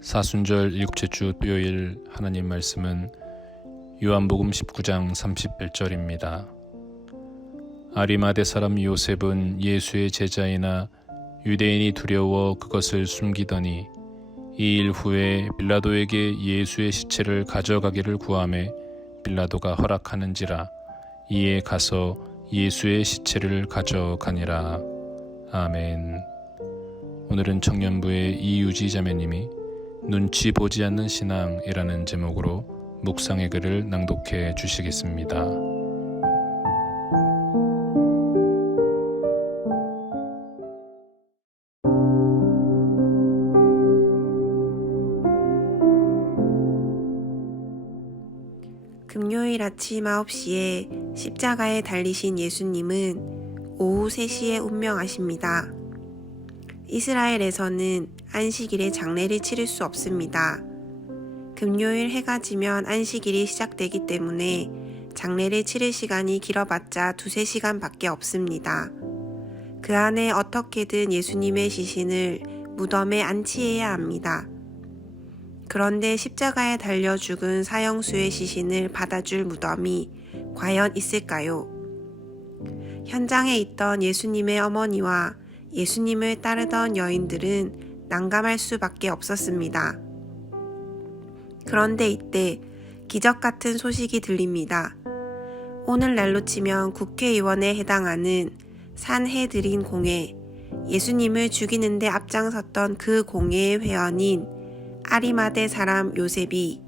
사순절 일곱째 주 토요일 하나님 말씀은 요한복음 19장 31절입니다. 아리마대 사람 요셉은 예수의 제자이나 유대인이 두려워 그것을 숨기더니 이 일 후에 빌라도에게 예수의 시체를 가져가기를 구함에 빌라도가 허락하는지라 이에 가서 예수의 시체를 가져가니라. 아멘. 오늘은 청년부의 이유지 자매님이 눈치 보지 않는 신앙이라는 제목으로 묵상의 글을 낭독해 주시겠습니다. 금요일 아침 9시에 십자가에 달리신 예수님은 오후 3시에 운명하십니다. 이스라엘에서는 안식일에 장례를 치를 수 없습니다. 금요일 해가 지면 안식일이 시작되기 때문에 장례를 치를 시간이 길어봤자 두세 시간 밖에 없습니다. 그 안에 어떻게든 예수님의 시신을 무덤에 안치해야 합니다. 그런데 십자가에 달려 죽은 사형수의 시신을 받아줄 무덤이 과연 있을까요? 현장에 있던 예수님의 어머니와 예수님을 따르던 여인들은 난감할 수밖에 없었습니다. 그런데 이때 기적 같은 소식이 들립니다. 오늘날로 치면 국회의원에 해당하는 산해드린 공회, 예수님을 죽이는데 앞장섰던 그 공회의 회원인 아리마대 사람 요셉이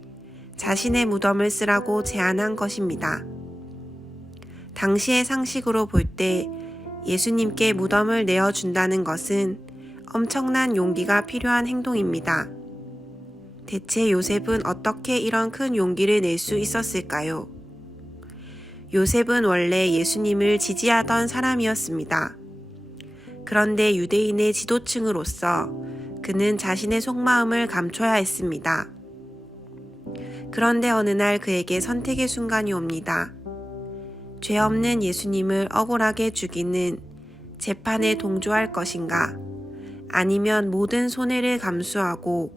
자신의 무덤을 쓰라고 제안한 것입니다. 당시의 상식으로 볼 때 예수님께 무덤을 내어준다는 것은 엄청난 용기가 필요한 행동입니다. 대체 요셉은 어떻게 이런 큰 용기를 낼 수 있었을까요? 요셉은 원래 예수님을 지지하던 사람이었습니다. 그런데 유대인의 지도층으로서 그는 자신의 속마음을 감춰야 했습니다. 그런데 어느 날 그에게 선택의 순간이 옵니다. 죄 없는 예수님을 억울하게 죽이는 재판에 동조할 것인가? 아니면 모든 손해를 감수하고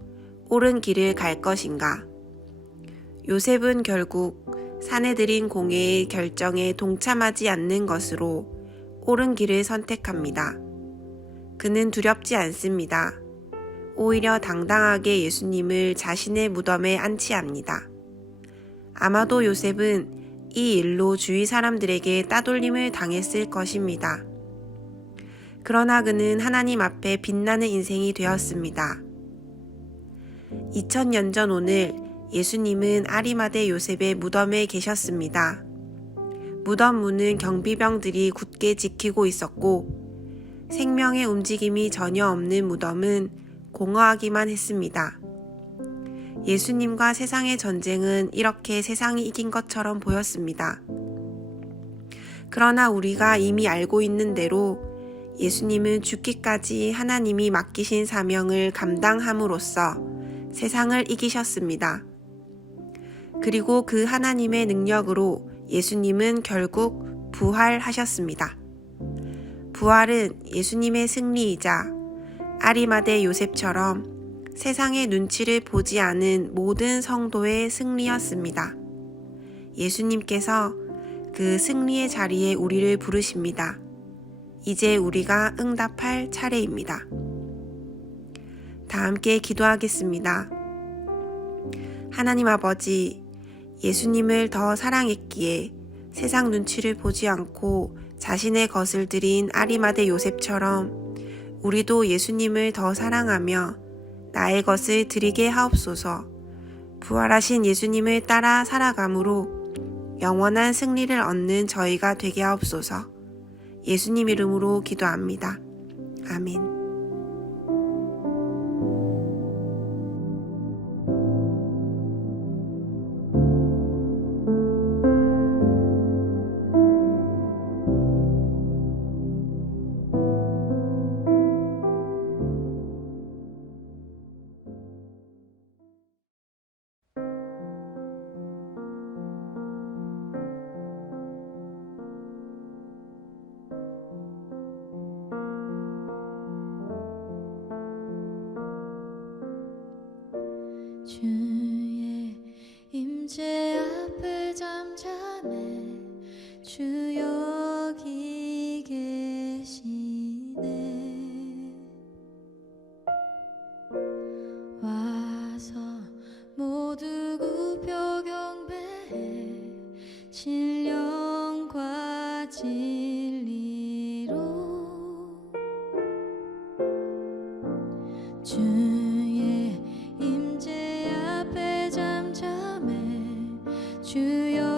옳은 길을 갈 것인가? 요셉은 결국 사내들인 공회의 결정에 동참하지 않는 것으로 옳은 길을 선택합니다. 그는 두렵지 않습니다. 오히려 당당하게 예수님을 자신의 무덤에 안치합니다. 아마도 요셉은 이 일로 주위 사람들에게 따돌림을 당했을 것입니다. 그러나 그는 하나님 앞에 빛나는 인생이 되었습니다. 2000년 전 오늘 예수님은 아리마대 요셉의 무덤에 계셨습니다. 무덤 문은 경비병들이 굳게 지키고 있었고 생명의 움직임이 전혀 없는 무덤은 공허하기만 했습니다. 예수님과 세상의 전쟁은 이렇게 세상이 이긴 것처럼 보였습니다. 그러나 우리가 이미 알고 있는 대로 예수님은 죽기까지 하나님이 맡기신 사명을 감당함으로써 세상을 이기셨습니다. 그리고 그 하나님의 능력으로 예수님은 결국 부활하셨습니다. 부활은 예수님의 승리이자 아리마대 요셉처럼 세상의 눈치를 보지 않은 모든 성도의 승리였습니다. 예수님께서 그 승리의 자리에 우리를 부르십니다. 이제 우리가 응답할 차례입니다. 다 함께 기도하겠습니다. 하나님 아버지, 예수님을 더 사랑했기에 세상 눈치를 보지 않고 자신의 것을 드린 아리마대 요셉처럼 우리도 예수님을 더 사랑하며 나의 것을 드리게 하옵소서. 부활하신 예수님을 따라 살아감으로 영원한 승리를 얻는 저희가 되게 하옵소서. 예수님 이름으로 기도합니다. 아멘. you.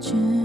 주